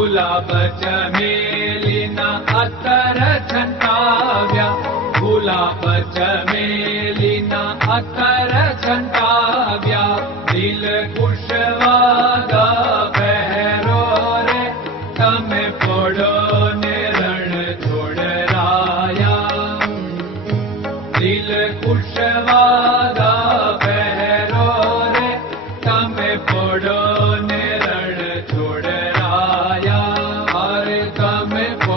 भुलापच जलिना अत्राव्या भोला जलिना अर झन्ताव्यालरो तमे पड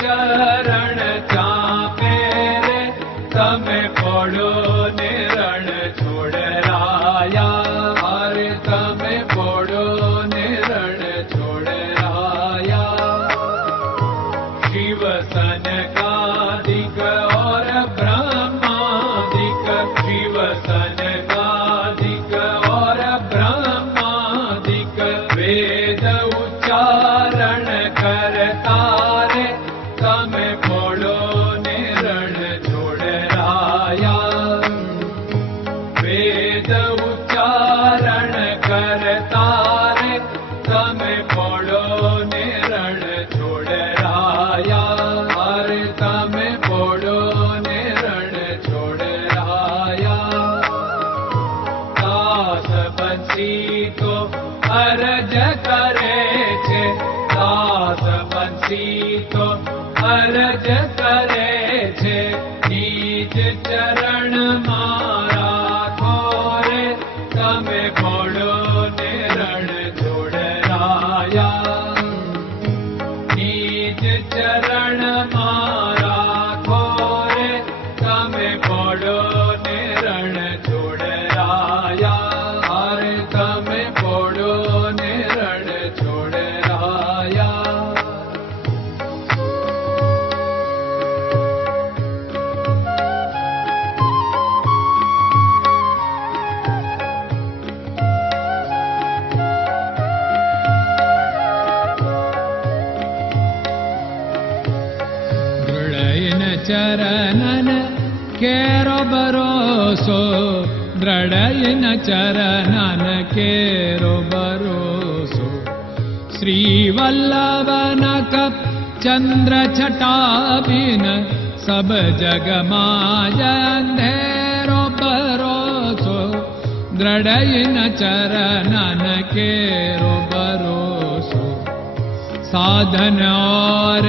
चरण चापे रे, तमें पड़ो निरण छोड़राया अरे तमें पड़ो निरण छोड़राया शिव सन का दिगर see चरन केरो भरोसो द्रडय न चरन केरो भरोसो श्रीवल्लभ चन्द्र छाबिन सब जगमाजेरो भरोसो द्रडयन चरन केरो भरोसो साधन और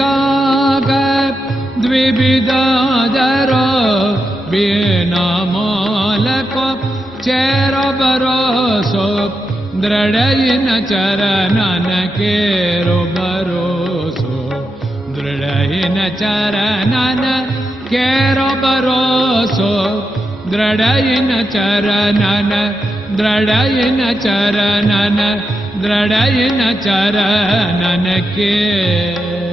कै सूर्य का द्विविदादर बिना मालको चेर बरोसो दृढयिन चरणन केरो बरोसो दृढयिन चरणन केरो बरोसो दृढयिन चरणन दृढयिन चरणन दृढयिन चरणन के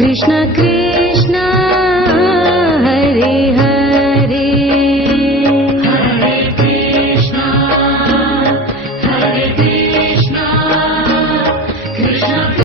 कृष्ण कृष्ण